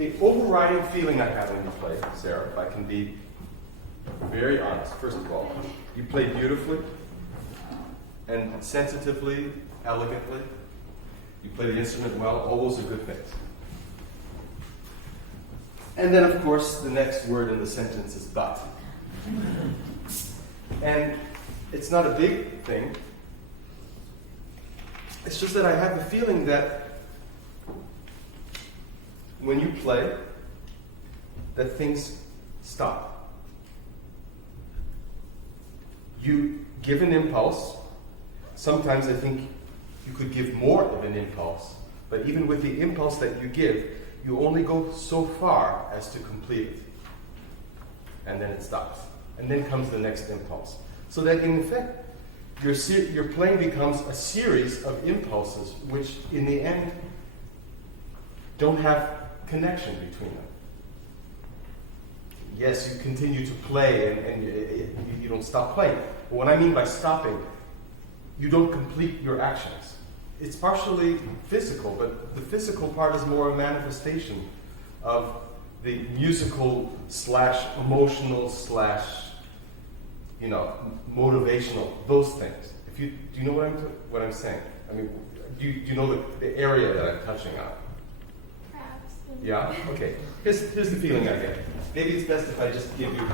the overriding feeling I have when you play, Sarah, if I can be very honest, first of all, you play beautifully and sensitively, elegantly. You play the instrument well. All those are good things. And then, of course, the next word in the sentence is but. And it's not a big thing. It's just that I have the feeling that when you play, that things stop. You give an impulse. Sometimes I think you could give more of an impulse. But even with the impulse that you give, you only go so far as to complete it. And then it stops. And then comes the next impulse. So that in effect, your playing becomes a series of impulses which in the end don't have connection between them. Yes, you continue to play and you don't stop playing. But what I mean by stopping, you don't complete your actions. It's partially physical, but the physical part is more a manifestation of the musical / emotional / motivational, those things. Do you know what I'm saying? I mean, do you know the area that I'm touching on? Perhaps. Yeah? Okay. Here's the feeling I get. Maybe it's best if I just give you...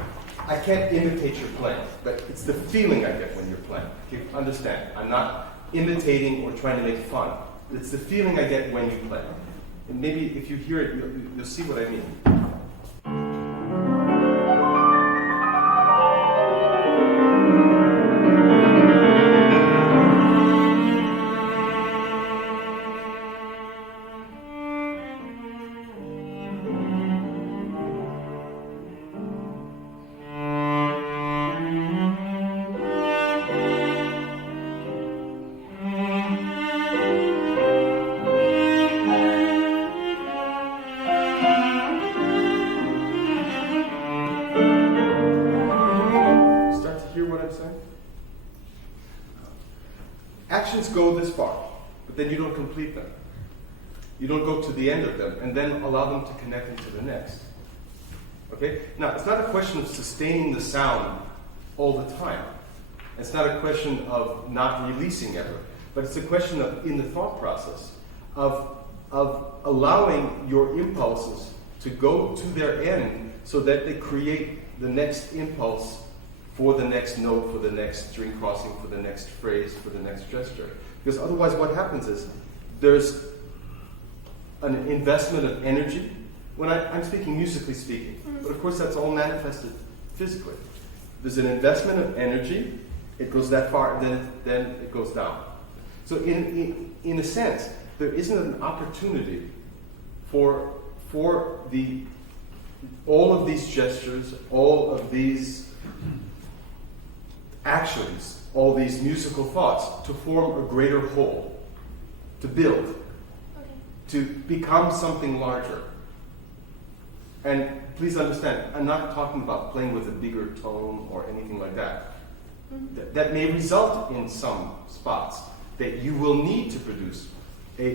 I can't imitate your playing, but it's the feeling I get when you're playing. You understand? I'm not imitating or trying to make fun. It's the feeling I get when you play. And maybe if you hear it, you'll see what I mean. Actions go this far, but then you don't complete them. You don't go to the end of them and then allow them to connect into the next. Okay? Now, it's not a question of sustaining the sound all the time. It's not a question of not releasing ever, but it's a question of, in the thought process, of allowing your impulses to go to their end so that they create the next impulse for the next note, for the next string crossing, for the next phrase, for the next gesture. Because otherwise what happens is there's an investment of energy. When I'm speaking musically speaking, but of course that's all manifested physically. There's an investment of energy, it goes that far, and then it goes down. So in a sense, there isn't an opportunity for all of these gestures, all of these actions, all these musical thoughts to form a greater whole, to build, to become something larger. And please understand, I'm not talking about playing with a bigger tone or anything like that. That may result in some spots that you will need to produce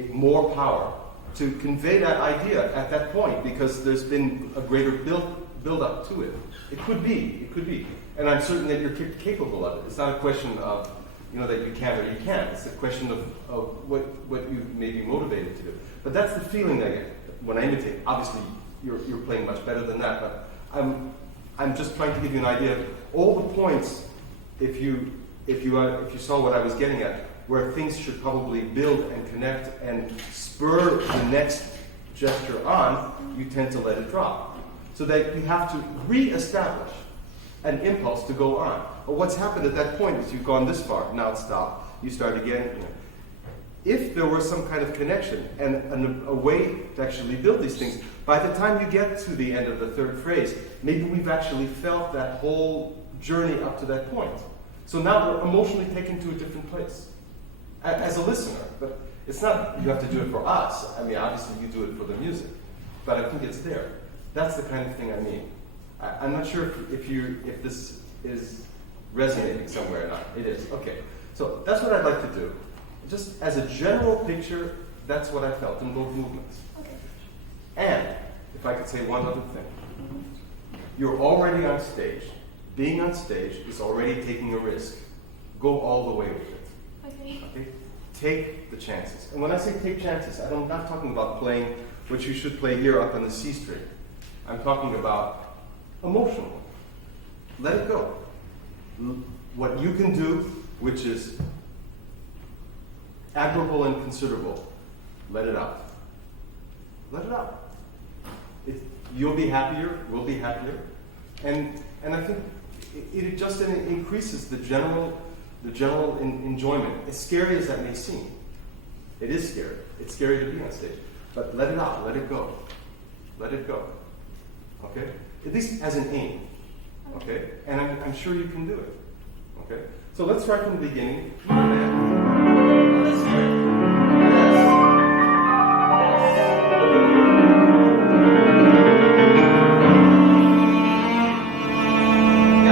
more power to convey that idea at that point because there's been a greater build up to it. It could be. And I'm certain that you're capable of it. It's not a question of, that you can or you can't. It's a question of what you may be motivated to do. But that's the feeling I get when I imitate. Obviously, you're playing much better than that, but I'm just trying to give you an idea of all the points, if you saw what I was getting at, where things should probably build and connect and spur the next gesture on, you tend to let it drop. So that you have to re-establish an impulse to go on. But what's happened at that point is you've gone this far, now it's stopped, you start again. If there was some kind of connection and a way to actually build these things, by the time you get to the end of the third phrase, maybe we've actually felt that whole journey up to that point. So now we're emotionally taken to a different place as a listener. But it's not you have to do it for us. I mean, obviously you do it for the music. But I think it's there. That's the kind of thing I mean. I'm not sure if this is resonating somewhere or not. It is. Okay. So that's what I'd like to do. Just as a general picture, that's what I felt in both movements. Okay. And if I could say one other thing. You're already on stage. Being on stage is already taking a risk. Go all the way with it. Okay? Take the chances. And when I say take chances, I'm not talking about playing what you should play here up on the C string. I'm talking about emotional. Let it go. What you can do, which is admirable and considerable, let it out. Let it out. You'll be happier, we'll be happier. And I think it just increases the general enjoyment. As scary as that may seem, it is scary. It's scary to be on stage. But let it out, let it go. Let it go. Okay? At least as an aim. Okay? And I'm sure you can do it. Okay? So let's start from the beginning. Let's hear it.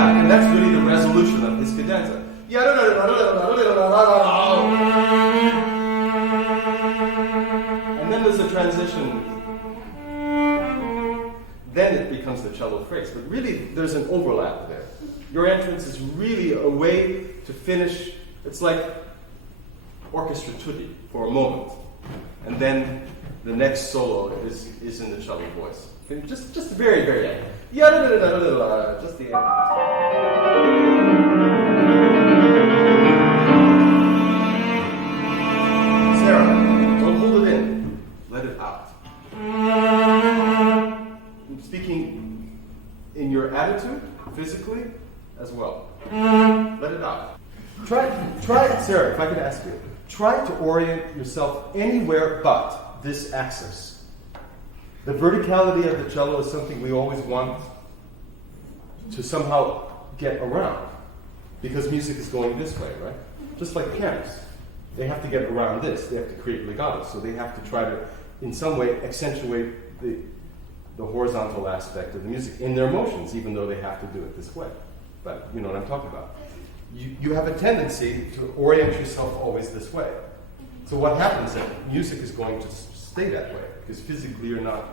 And that's really the resolution of his cadenza. And then there's a transition. Then it becomes the cello phrase. But really, there's an overlap there. Your entrance is really a way to finish. It's like orchestra tutti for a moment. And then the next solo is in the cello voice. Okay, just the very, very end. Just the end. Sarah, don't hold it in. Let it out. I'm speaking in your attitude, physically, as well. Let it out. Try, Sarah, if I could ask you, try to orient yourself anywhere but this axis. The verticality of the cello is something we always want to somehow get around, because music is going this way, right? Just like pianists. They have to get around this. They have to create legato, so they have to try to, in some way, accentuate the horizontal aspect of the music in their motions, even though they have to do it this way. But you know what I'm talking about. You have a tendency to orient yourself always this way. So what happens is music is going to stay that way, because physically you're not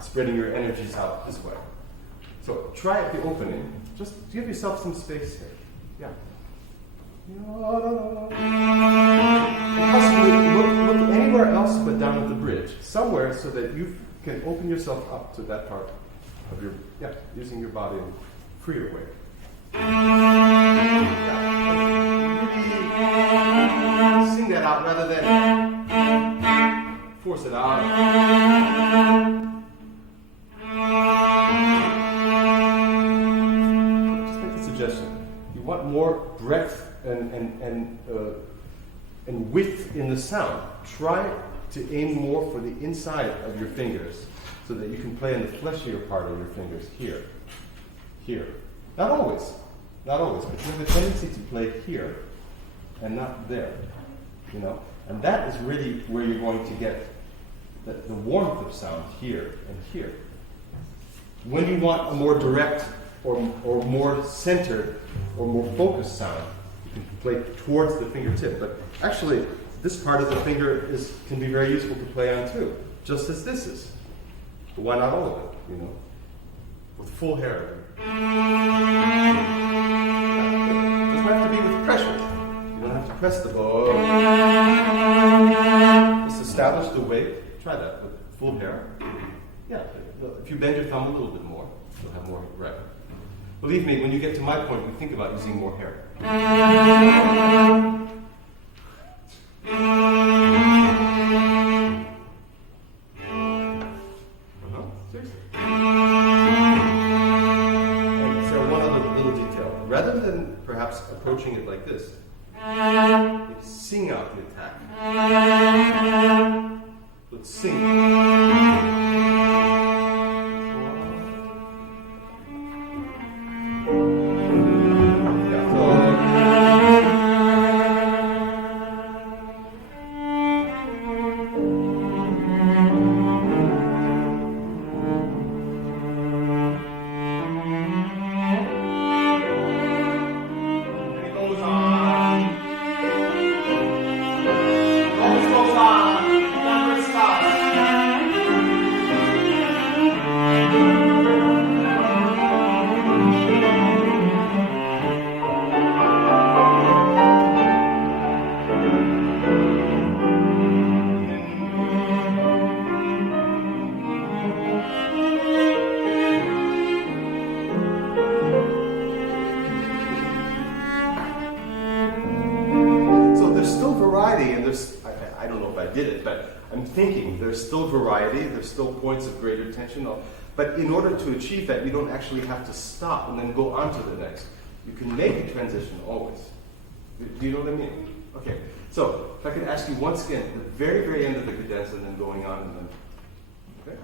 spreading your energies out this way. So try at the opening. Just give yourself some space here. Yeah. Possibly look anywhere else but down at the bridge, somewhere, so that you can open yourself up to that part of your, using your body in a freer way. Really sing that out rather than force it out. Just make a suggestion. You want more breadth and width in the sound. Try to aim more for the inside of your fingers, so that you can play in the fleshier part of your fingers here. Here. Not always, but you have a tendency to play here and not there, you know? And that is really where you're going to get the warmth of sound here and here. When you want a more direct or more centered or more focused sound, you can play towards the fingertip. But actually, this part of the finger can be very useful to play on too, just as this is. But why not all of it, you know? With full hair. It doesn't have to be with pressure. You don't have to press the bow. Just establish the weight. Try that with full hair. Yeah, if you bend your thumb a little bit more, you'll have more right. Believe me, when you get to my point, you think about using more hair. Seriously. And so one other little detail. Rather than perhaps approaching it like this, maybe sing out the attack. Let's sing. variety, and I don't know if I did it, but I'm thinking there's still variety, there's still points of greater tension. But in order to achieve that, you don't actually have to stop and then go on to the next. You can make a transition always. Do you know what I mean? Okay. So, if I could ask you once again, at the very, very end of the cadenza and then going on and then. Okay?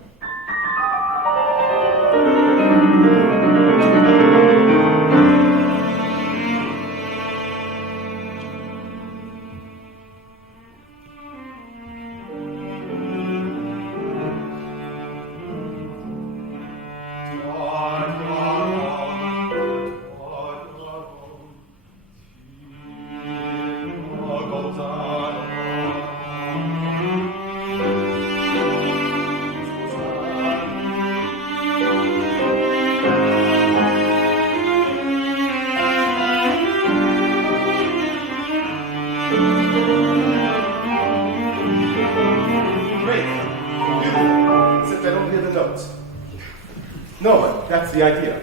No, but that's the idea.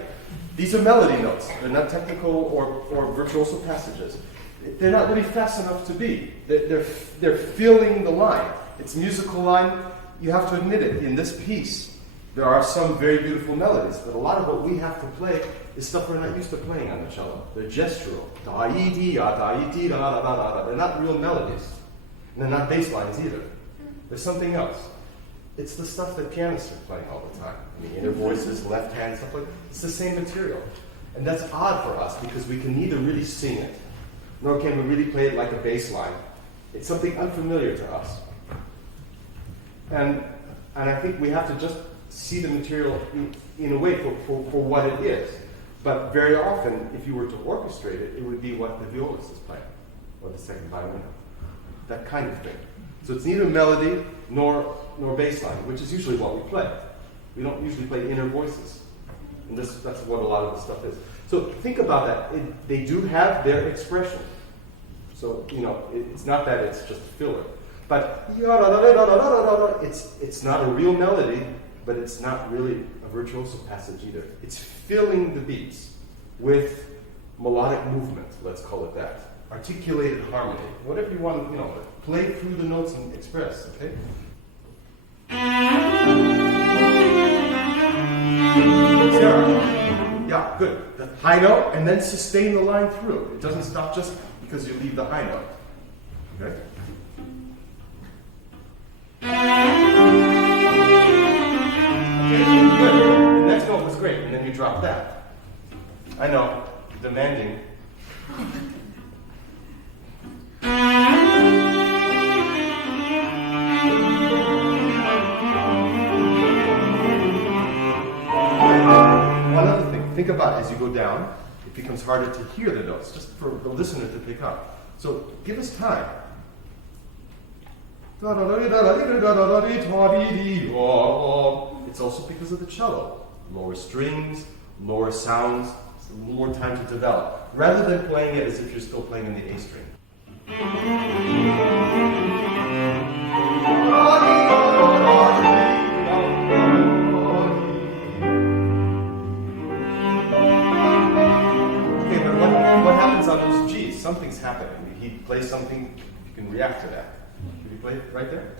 These are melody notes. They're not technical or virtuoso passages. They're not really fast enough to be. They're filling the line. It's musical line. You have to admit it. In this piece, there are some very beautiful melodies, but a lot of what we have to play is stuff we're not used to playing on the cello. They're gestural. They're not real melodies. And they're not bass lines either. There's something else. It's the stuff that pianists are playing all the time. I mean, inner voices, left hand, stuff like that. It's the same material. And that's odd for us because we can neither really sing it, nor can we really play it like a bass line. It's something unfamiliar to us. And I think we have to just see the material in a way for what it is. But very often, if you were to orchestrate it, it would be what the violist is playing, or the second violin. That kind of thing. So it's neither melody nor bass line, which is usually what we play. We don't usually play inner voices. And that's what a lot of the stuff is. So think about that. They do have their expression. So, it's not that it's just filler. But it's not a real melody, but it's not really a virtuoso passage either. It's filling the beats with melodic movement, let's call it that. Articulated harmony. Whatever you want, play through the notes and express, okay? Sarah. Yeah, good. The high note, and then sustain the line through. It doesn't stop just because you leave the high note. Okay? Okay, good. The next note was great, and then you drop that. I know, demanding. One other thing, think about as you go down, it becomes harder to hear the notes, just for the listener to pick up. So give us time. It's also because of the cello. Lower strings, lower sounds, it's a little more time to develop, rather than playing it as if you're still playing in the A string. Okay, but what happens on those G's? Something's happening. He plays something, you can react to that. Can you play it right there?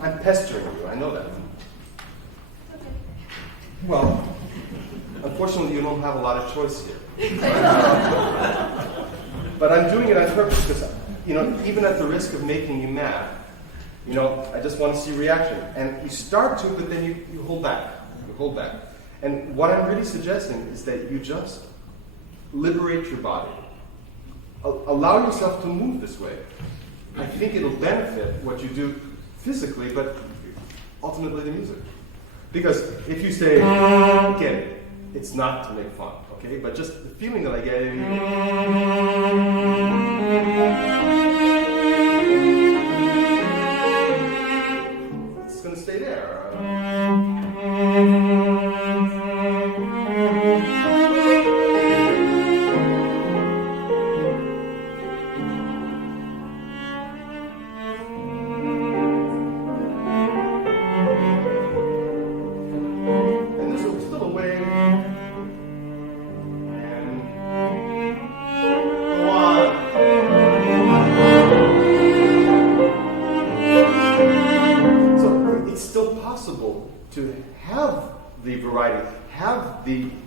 I'm pestering you, I know that. Okay. Well, unfortunately you don't have a lot of choice here. But I'm doing it on purpose because, even at the risk of making you mad, I just want to see reaction. And you start to, but then you hold back. You hold back. And what I'm really suggesting is that you just liberate your body. Allow yourself to move this way. I think it'll benefit what you do physically, but ultimately the music. Because if you say, again, it's not to make fun, okay? But just the feeling that I get, it's going to stay there.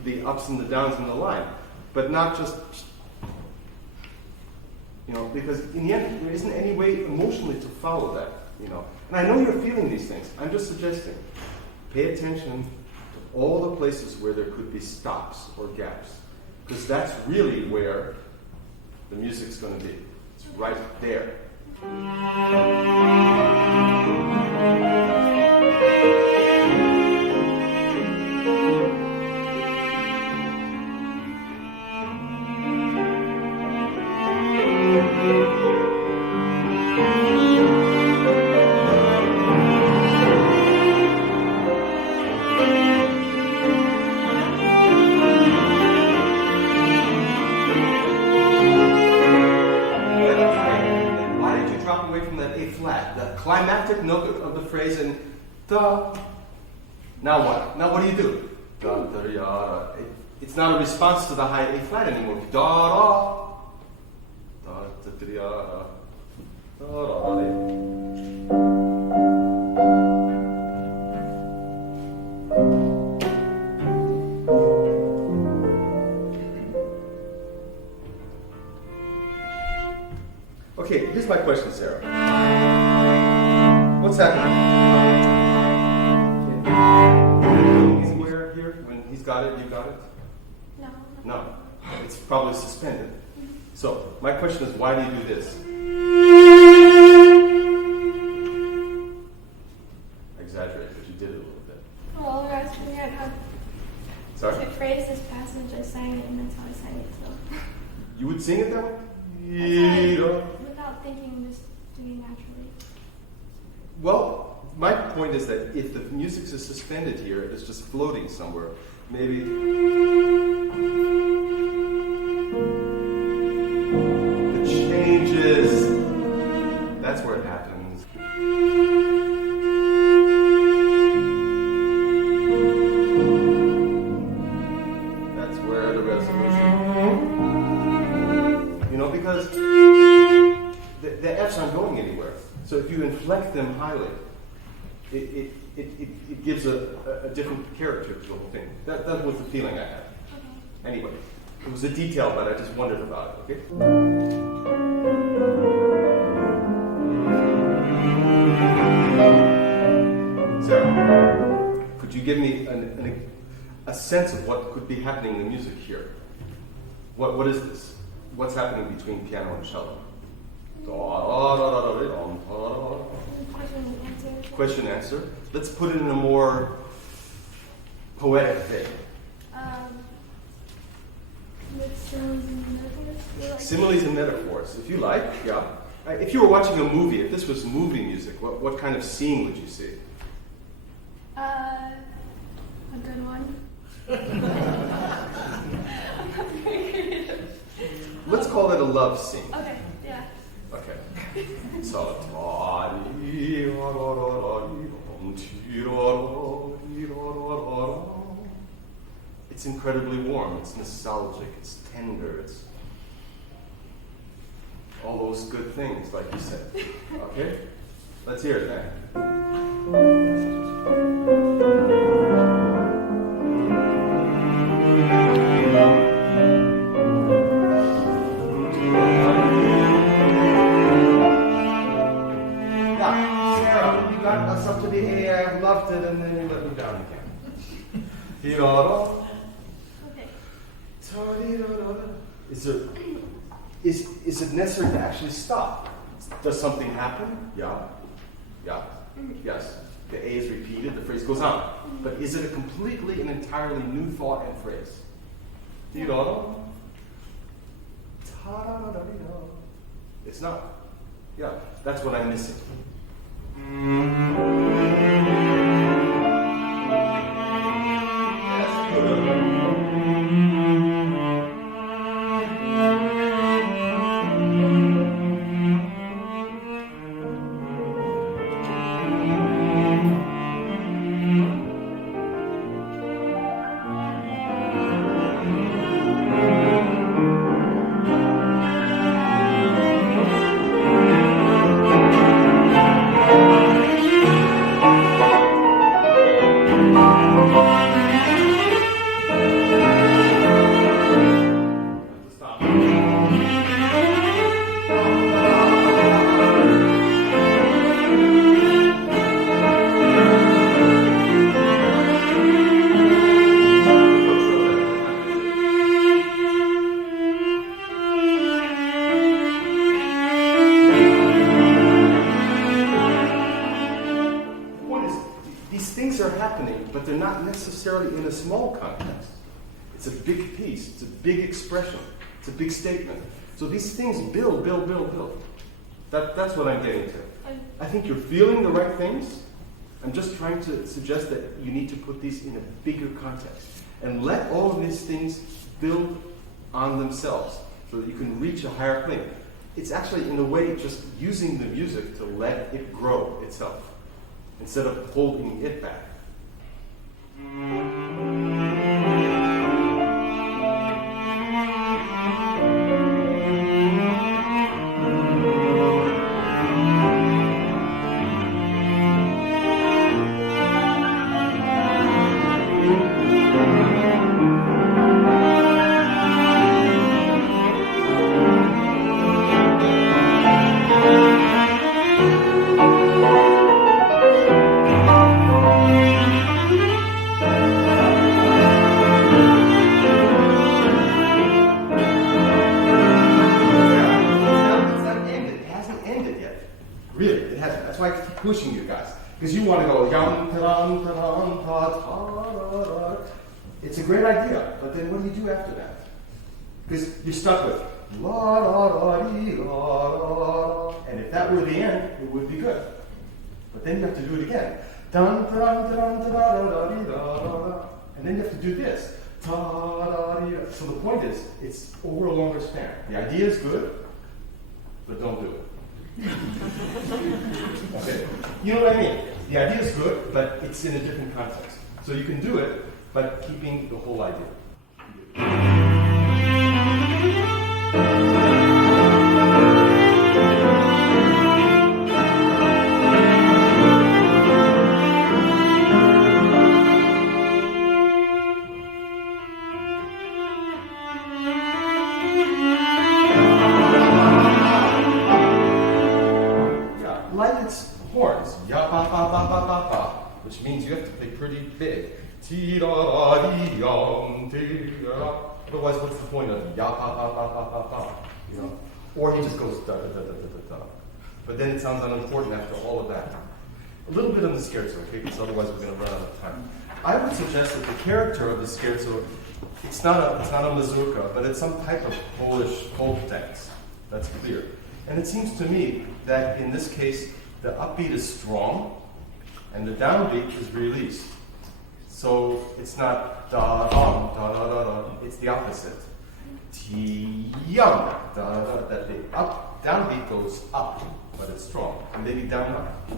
The ups and the downs in the line, but not just, because in the end, there isn't any way emotionally to follow that, And I know you're feeling these things. I'm just suggesting, pay attention to all the places where there could be stops or gaps, because that's really where the music's going to be. It's right there. Climactic note of the phrase and da. Now what? Now what do? Da, da, da. It's not a response to the high A flat anymore. Da da. Da da da da da. Okay, here's my question, Sarah. What's happening? Anywhere here? When he's got it, you got it? No. No. It's probably suspended. So, my question is, why do you do this? I exaggerate, but you did it a little bit. Well, we're asking how Sorry? to phrase this passage. I sang it, and that's how I sang it, so. You would sing it that way? Without thinking, just doing naturally. Well, my point is that if the music is suspended here, it's just floating somewhere. Maybe the changes, that's where it happens. That's where the resolution, because the F's aren't going anywhere. So if you inflect them highly, it gives a different character to the whole thing. That was the feeling I had. Okay. Anyway, it was a detail, but I just wondered about it, okay? Sarah, could you give me a sense of what could be happening in the music here? What is this? What's happening between piano and cello? Question answer. Let's put it in a more poetic thing. With similes and metaphors? Similes and metaphors, if you like, yeah. If you were watching a movie, if this was movie music, what kind of scene would you see? A good one. Let's call it a love scene. Okay, yeah. Okay. So, it's incredibly warm, it's nostalgic, it's tender, it's all those good things, like you said. Okay? Let's hear it then. Up to the A, I've loved it, and then you let me down again. Okay. Is it necessary to actually stop? Does something happen? Yeah. Yeah. Yes. The A is repeated, the phrase goes on. but is it a completely and entirely new thought and phrase? Dee-da-da. Ta-da-da-da-da. It's not. Yeah, that's what I'm missing. That's good. But they're not necessarily in a small context. It's a big piece. It's a big expression. It's a big statement. So these things build. That's what I'm getting to. I think you're feeling the right things. I'm just trying to suggest that you need to put these in a bigger context and let all of these things build on themselves so that you can reach a higher plane. It's actually, in a way, just using the music to let it grow itself instead of holding it back. Pushing you guys, because you want to go yum ta-dum ta-dum ta-ta-da-da. It's a great idea, but then what do you do after that? Because you're stuck with la-da-da-dee-la-da-da. And if that were the end, it would be good. But then you have to do it again. Dun ta-dum ta-dum ta-da-da-da-dee-da-da. And then you have to do this. Ta-da-dee-da. So the point is, it's over a longer span. The idea is good, but don't do it. Okay. You know what I mean? The idea is good, but it's in a different context. So you can do it, but keeping the whole idea. Which means you have to play pretty big. Otherwise, what's the point of ya pa pa pa pa pa pa? You know, or he just goes da da da da da da. But then it sounds unimportant after all of that. A little bit on the scherzo, okay? Because otherwise we're going to run out of time. I would suggest that the character of the scherzo, it's not a mazurka, but it's some type of Polish folk dance. That's clear. And it seems to me that in this case, the upbeat is strong, and the downbeat is released. So it's not da-dum, da-da-da-da, it's the opposite. Ti-yum, da-da-da, that the downbeat goes up, but it's strong. And maybe down up.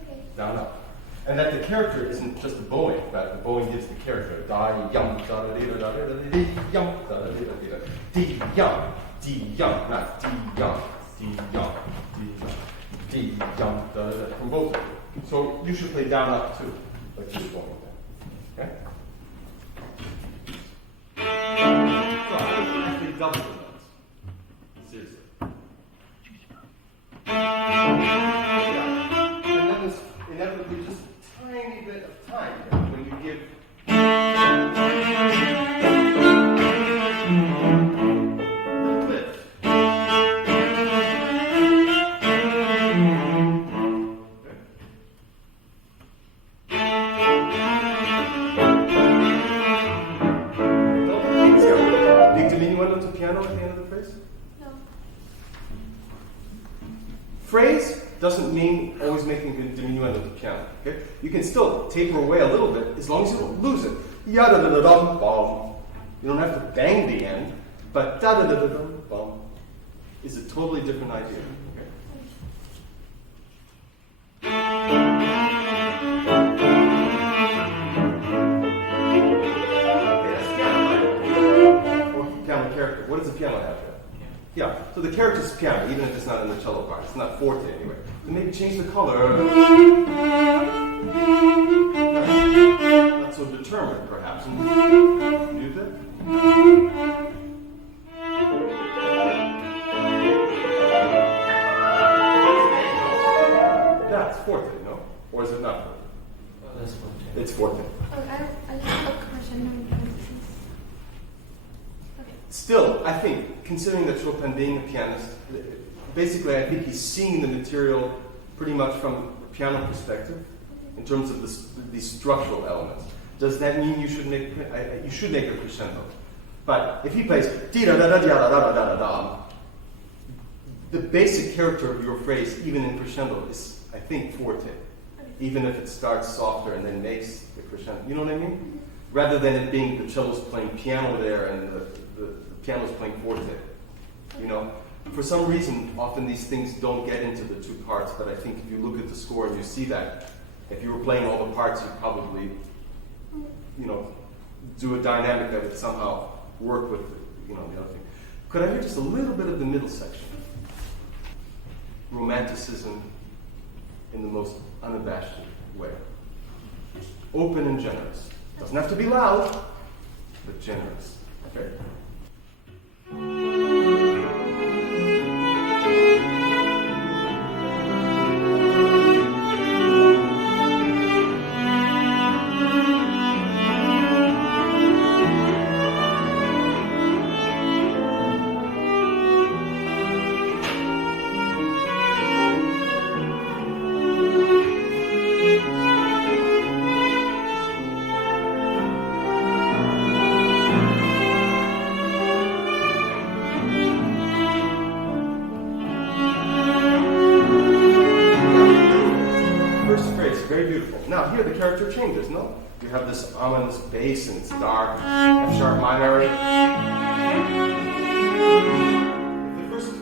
Okay. Down up. And that the character isn't just a bowing, but the bowing gives the character. Da-yum, da-da-da-da-da-da-da-yum, da-da-da-da-da-da. Di-yum, di-yum, not di-yum, di-yum, di-yum. D-yum, da-da-da, from both of you. So you should play down up too, like this one. Okay? So I would actually double the notes. Seriously. Yeah. And then there's inevitably just a tiny bit of time when you give. doesn't mean always making the diminuendo of the piano. Okay? You can still taper away a little bit as long as you don't lose it. Ya-da-da-da-dum-bum. You don't have to bang the end, but da-da-da-da-dum-bum is a totally different idea. Okay? Piano character. What does the piano have there? Yeah, so the character is piano, even if it's not in the cello part. It's not forte anyway. So maybe change the color. Not so determined, perhaps. Music. That's forte, no? Or is it not forte? That's forte. It's forte. Oh, I have a question. Still, I think, considering that Chopin being a pianist, basically I think he's seeing the material pretty much from a piano perspective in terms of these structural elements. Does that mean you should make a crescendo? But if he plays di-da-da-da-da-da-da-da-da, the basic character of your phrase, even in crescendo, is, I think, forte. Even if it starts softer and then makes the crescendo. You know what I mean? Rather than it being the cello's playing piano there and the piano's playing forte. You know? For some reason, often these things don't get into the two parts, but I think if you look at the score and you see that, if you were playing all the parts, you'd probably, you know, do a dynamic that would somehow work with, you know, the other thing. Could I hear just a little bit of the middle section? Romanticism in the most unabashed way. Open and generous. Doesn't have to be loud, but generous. Okay? Now here the character changes, no? You have this ominous bass and it's dark, F sharp minor. If the first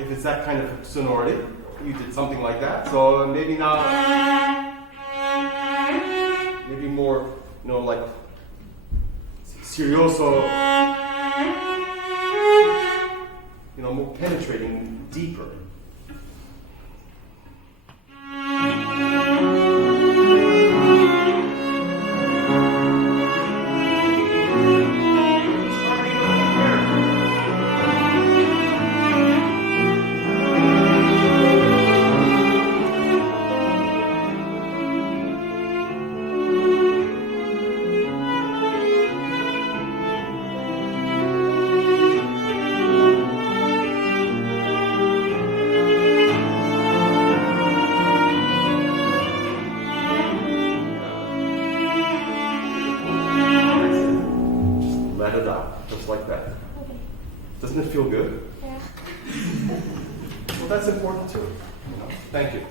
if it's that kind of sonority, you did something like that. So maybe now, maybe more, you know, like serioso. You know, more penetrating, deeper. Doesn't it feel good? Yeah. Well, that's important too. You know? Thank you.